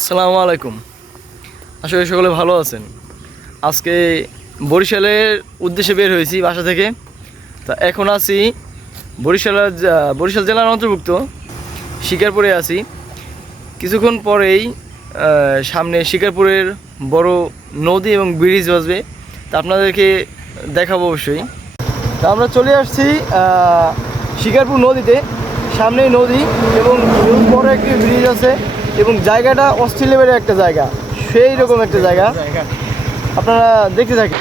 আসসালামু আলাইকুম। আশা করি সকলে ভালো আছেন। আজকে বরিশালের উদ্দেশ্যে বের হয়েছি বাসা থেকে। তা এখন আছি বরিশাল জেলার অন্তর্ভুক্ত শিকারপুরে আছি। কিছুক্ষণ পরেই সামনে শিকারপুরের বড় নদী এবং ব্রিজ বসবে, তা আপনাদেরকে দেখাবো অবশ্যই। তা আমরা চলে আসছি শিকারপুর নদীতে। সামনেই নদী এবং বড় একটি ব্রিজ আছে এবং জায়গাটা অস্থির লেভেলের একটা জায়গা, সেই রকম একটা জায়গা। আপনারা দেখতে থাকেন।